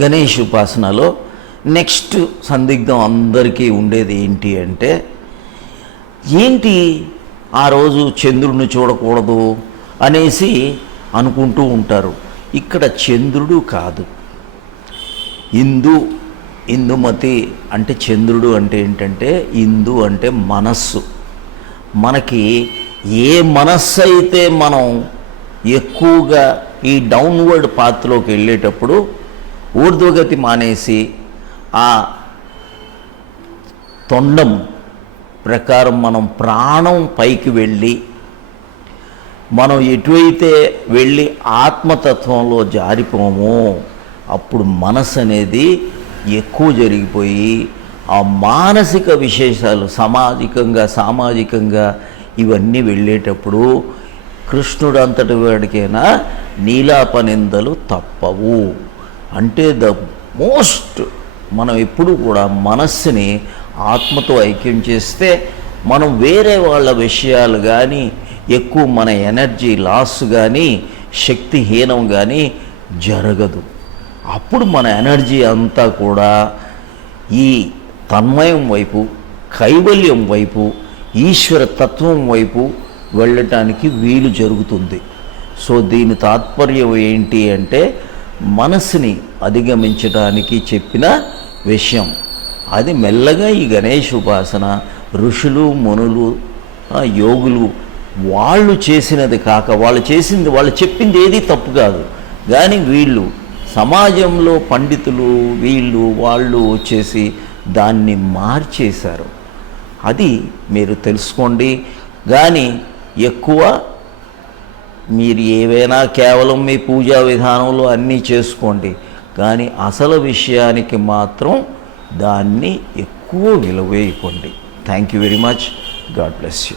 Ganesh ఉపాసనలో next సందిగ్ధం అందరికీ ఉండేది ఏంటి అంటే, ఏంటి ఆ రోజు చంద్రుడిని చూడకూడదు అనేసి అనుకుంటూ ఉంటారు. ఇక్కడ చంద్రుడు కాదు, ఇందుమతి అంటే చంద్రుడు అంటే ఏంటంటే, ఇందు అంటే మనస్సు. మనకి ఏ మనస్సు అయితే మనం ఎక్కువగా ఈ డౌన్వర్డ్ పాత్లోకి వెళ్ళేటప్పుడు ఊర్ధ్వగతి మానేసి ఆ తొండం ప్రకారం మనం ప్రాణం పైకి వెళ్ళి మనం ఎటువైతే వెళ్ళి ఆత్మతత్వంలో జారిపోమో అప్పుడు మనసు అనేది ఎక్కువ జరిగిపోయి ఆ మానసిక విశేషాలు సామాజికంగా ఇవన్నీ వెళ్ళేటప్పుడు కృష్ణుడు అంతటి వాడికైనా నీలాపనిందలు తప్పవు. అంటే మనం ఎప్పుడు కూడా మనస్సుని ఆత్మతో ఐక్యం చేస్తే మనం వేరే వాళ్ళ విషయాలు కానీ ఎక్కువ మన ఎనర్జీ లాస్ కానీ శక్తిహీనం కానీ జరగదు. అప్పుడు మన ఎనర్జీ అంతా కూడా ఈ తన్మయం వైపు, కైవల్యం వైపు, ఈశ్వర తత్వం వైపు వెళ్ళటానికి వీలు జరుగుతుంది. సో దీని తాత్పర్యం ఏంటి అంటే, మనసుని అధిగమించడానికి చెప్పిన విషయం. అది మెల్లగా ఈ గణేష్ ఉపాసన ఋషులు, మునులు, యోగులు వాళ్ళు చేసినది కాక, వాళ్ళు చెప్పింది ఏది తప్పు కాదు, కానీ వీళ్ళు సమాజంలో పండితులు వాళ్ళు వచ్చేసి దాన్ని మార్చేశారు. అది మీరు తెలుసుకోండి. కానీ ఎక్కువ మీరు ఏవైనా కేవలం మీ పూజా విధానంలో అన్నీ చేసుకోండి, కానీ అసలు విషయానికి మాత్రం దాన్ని ఎక్కువ విలువ ఇవ్వండి. Thank you very much. God bless you.